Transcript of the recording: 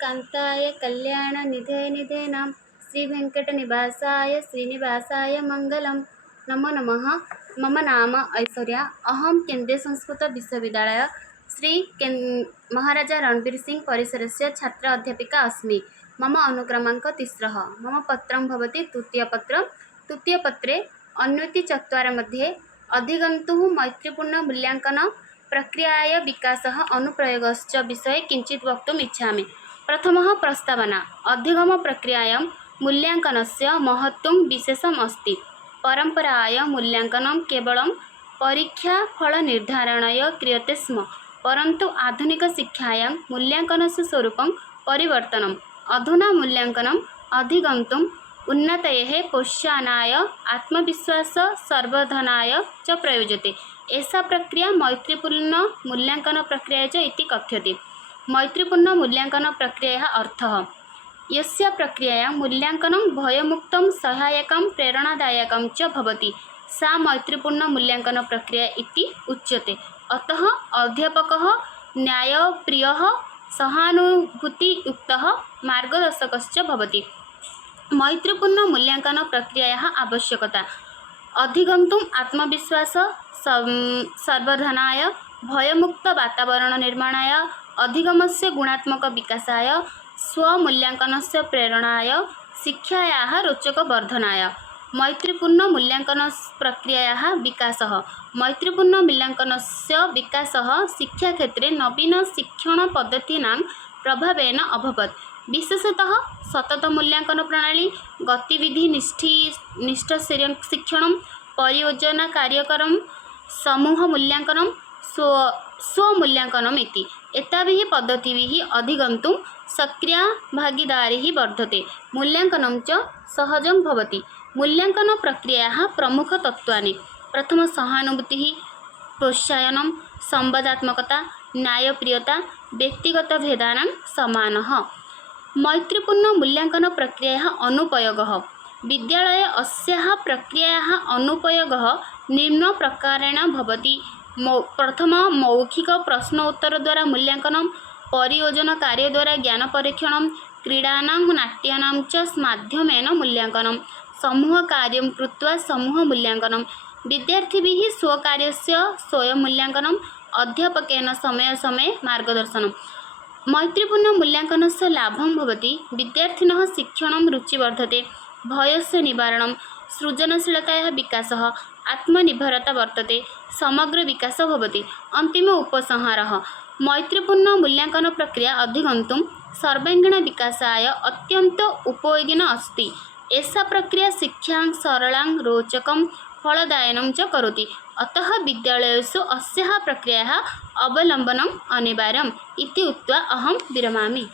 कान्ताय कल्याणनिधये निधेनां श्रीवेङ्कटनिवासाय श्रीनिवासाय मङ्गलं। नमो नमः। मम नाम ऐश्वर्या। अहं केन्द्रीय संस्कृत विश्वविद्यालय श्री महाराजा रणबीर सिंह परिसरस्य छात्रा अध्यापिका अस्मि। मम अनुक्रमाङ्क 3। मम पत्रं भवति तृतीयपत्रं। तृतीयपत्रे अन्वति 4 मध्ये अधिगन्तुः मैत्रीपूर्ण मूल्याङ्कन प्रक्रियाय विकासः अनुप्रयोगश्च विषये किञ्चित् वक्तुम् इच्छामि। प्रथमः प्रस्तावना। अधिगम प्रक्रियायां मूल्याङ्कनस्य महत्त्वं विशेषम् अस्ति। परम्पराय मूल्याङ्कनं केवलं परीक्षाफलनिर्धारणाय क्रियते स्म, परन्तु आधुनिकशिक्षायां मूल्याङ्कनस्य स्वरूपं परिवर्तनम्। अधुना मूल्याङ्कनम् अधिगन्तुम् उन्नतयेः प्रोत्साहनाय आत्मविश्वास संवर्धनाय च प्रयुज्यते। एषा प्रक्रिया मैत्रीपूर्ण मूल्याङ्कन प्रक्रिया च इति कथ्यते। मैत्रीपूर्ण मूल्याङ्कन प्रक्रियायाः अर्थः। यस्य प्रक्रियायां मूल्याङ्कनं भयमुक्तं सहायकं प्रेरणादायकं च भवति सा मैत्रीपूर्ण मूल्याङ्कन प्रक्रिया इति उच्यते। अतः अध्यापकः न्यायप्रियः सहानुभूतियुक्तः मार्गदर्शकश्च भवति। मैत्रीपूर्ण मूल्याङ्कन प्रक्रियायाः आवश्यकता। अधिगन्तुम् आत्मविश्वास संवर्धनाय, भयमुक्त वातावरण निर्माणाय, अधिगमस्य गुणात्मक विकासाय, स्वमूल्याङ्कनस्य प्रेरणाय, शिक्षायाः रोचकवर्धनाय। मैत्रीपूर्ण मूल्याङ्कन प्रक्रियायाः विकासः। मैत्रीपूर्ण मूल्याङ्कनस्य विकासः शिक्षाक्षेत्रे नवीन शिक्षणपद्धतीनां प्रभावेन अभवत्। विशेषतः सतत मूल्याङ्कन प्रणाली, गतिविधिनिष्ठ शिक्षणं, परियोजना कार्यक्रम, समूह मूल्याङ्कनं, स्वमूल्याङ्कनम् इति एताभिः पद्धतिभिः अधिगन्तुं सक्रियभागीदारिः वर्धते। मूल्याङ्कनं च सहजं भवति। मूल्याङ्कन प्रक्रियायाः प्रमुखतत्त्वानि। प्रथम सहानुभूतिः, प्रोत्साहनं, संवादात्मकता, न्यायप्रियता, व्यक्तिगतभेदानां समानः। मैत्रीपूर्ण मूल्याङ्कन प्रक्रियायाः अनुप्रयोगः। विद्यालये अस्याः प्रक्रियायाः अनुप्रयोगः निम्नप्रकारेण भवति। प्रथम मौखिक प्रश्नोत्तरद्वारा मूल्याङ्कनं, परियोजना कार्यद्वारा ज्ञानपरीक्षणं, क्रीडानां नाट्यानां च माध्यमेन मूल्याङ्कनं, समूहकार्यं कृत्वा समूहमूल्याङ्कनं, विद्यार्थिभिः स्वकार्यस्य स्वयंमूल्याङ्कनं, अध्यापकेन समये समये मार्गदर्शनं। मैत्रीपूर्ण मूल्याङ्कनस्य लाभं भवति विद्यार्थिनः शिक्षणं रुचि वर्धते, भयस्य निवारणं, सृजनशीलतायाः विकासः, आत्मनिर्भरता वर्तते, समग्र विकासः भवति। अन्तिम उपसंहारः। मैत्रीपूर्ण मूल्याङ्कन प्रक्रिया अधिगन्तुं सर्वाङ्गीण विकासाय अत्यन्त उपयोगिनी अस्ति। एषा प्रक्रिया शिक्षां सरलां, रोचकं, फलदायनं च करोति। अतः विद्यालयेषु अस्याः प्रक्रियायाः अवलम्बनम् अनिवार्यम् इति उक्त्वा अहं विरमामि।